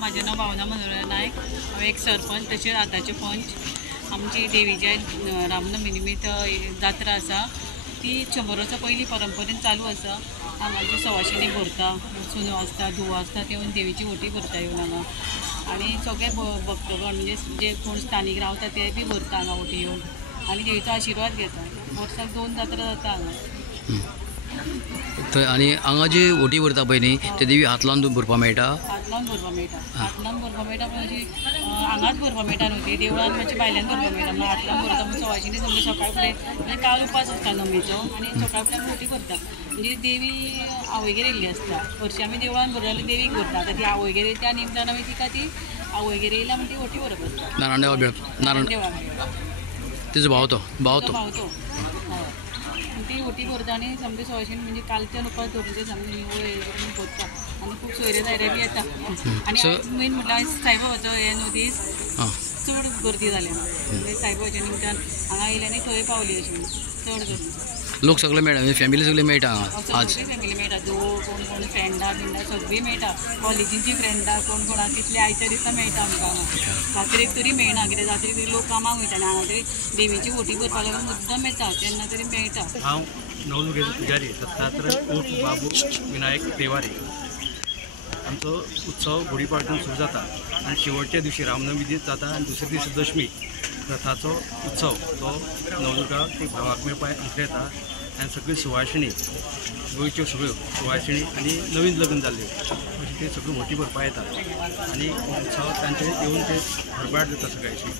माझे नाव भावना मनोहर नायक। हांव एक सरपंच तशेंच आतांचे पंच। आमची देवीच्या रामनवमी निमित्त जात्रा आसा ती 100 वर्सां पयलीं परंपरेन चालू आसा। हांगाची सवाशिणी भरता, सुनो आसता, धुवो आसता, ते येवन देवीची ओटी भरता येवन हांगा। आनी सगळे भक्तगण म्हणजे जे कोण स्थानीक रावता ते बी भरता हांगा ओटी येवन आनी देवीचो आशिर्वाद घेता। वर्साक 2 जात्रा जाता हांगा। आनी हांगा जी ओटी भरता पळय न्ही ते देवी हात लावन भरपा मेळटा? हात लावन भरपा मेळटा, हात लावन भरपा मेळटा, पूण अशी हांगाच भरपा मेळटा न्हू ती देवळान मातशें भायल्यान भरपा मेळटा। म्हणून हात लावन भरता पूण सवाशिणी समज सकाळ फुडें म्हणजे काल उपास आसता नमीचो आनी सकाळ फुडें ओटी भरता। म्हणजे देवी आवयगेर येयल्ली आसता। हरशीं आमी देवळान भरता जाल्यार देवीक भरता, आतां ती आवयगेर येयल्या त्या निमतान आमी तिका ती आवयगेर येयल्या म्हणून ती ओटी भरप आसता। नारायण देवा तिजो भाव तो ती ओटी भरता आनी समजा सवाशिणी म्हणजे कालच्यान उपास धरून समजा निवळ भरता आनी खूब सोयरे धायरे बी येता। आनी मेन म्हटल्यार साईबाबाचो हे न्हू दीस चड गर्दी जाल्या म्हणजे साईबाबाच्या निमतान हांगा येयले आनी थंय पावली अशी चड गर्दी। लोक सगळे मेळटा, फॅमिली सगळे मेळटा आज? सगळी फॅमिली मेळटा, कोण फ्रेंडां बिंडा सगळीं मेळटा, कॉलेजीची फ्रेंडां कोण तितले आयच्या दिसा मेळटा आमकां हांगा। जात्रेक तरी मेळना, कित्याक जात्रेक तरी लोक कामाक वयता आनी हांगा तरी देवीची ओटी भरपा लागून मुद्दम येता, तेन्ना तरी मेळटा। हांव नवलुगेचो पुजारी दत्तात्रय उर्फ बाबू विनायक देवारी। आमचो उत्सव गुढीपाडव्यान सुरू जाता आनी शेवटच्या दिवशी रामनवमी दीस जाता आनी दुसरे दीस दशमी रथाचो उत्सव तो नवदुर्गा ती भावाक मेळपा हांगा येता आनी सगळी सुवासिणी गोंयच्यो सगळ्यो सुवासिणी आनी नवीन लग्न जाल्ल्यो अशी ते सगळ्यो ओटी भरपा येता आनी उत्सव तांचे येवन ते भरभाट जाता सगळ्याची।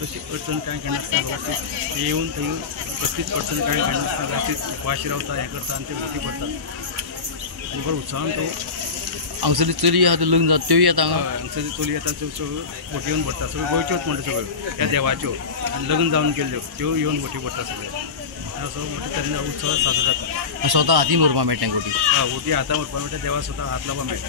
तशी अडचण कांय नासता, व्यवस्थीत येवन थंय कसलीच अडचण कांय नासता, व्यवस्थीत उपवाशी रावता हें करता आनी ते ओटी भरता आनी बरो उत्सवान तो हांगसरली चली आहा त्यो लग्न जाता त्योय येता हांगा? हांगसरली चली येता त्यो सगळ्यो ओटी येवन भरता, सगळ्यो गोंयच्योच म्हणटा सगळ्यो त्या देवाच्यो आनी लग्न जावन गेल्ल्यो त्यो येवन ओटी भरता सगळ्यो। असो मोठ्या तरेन उत्सव साजरो जाता। स्वता हातीन भरपा मेळटा ओटी? ओटी हातान भरपा मेळटा, देवा स्वता हात लावपा मेळटा।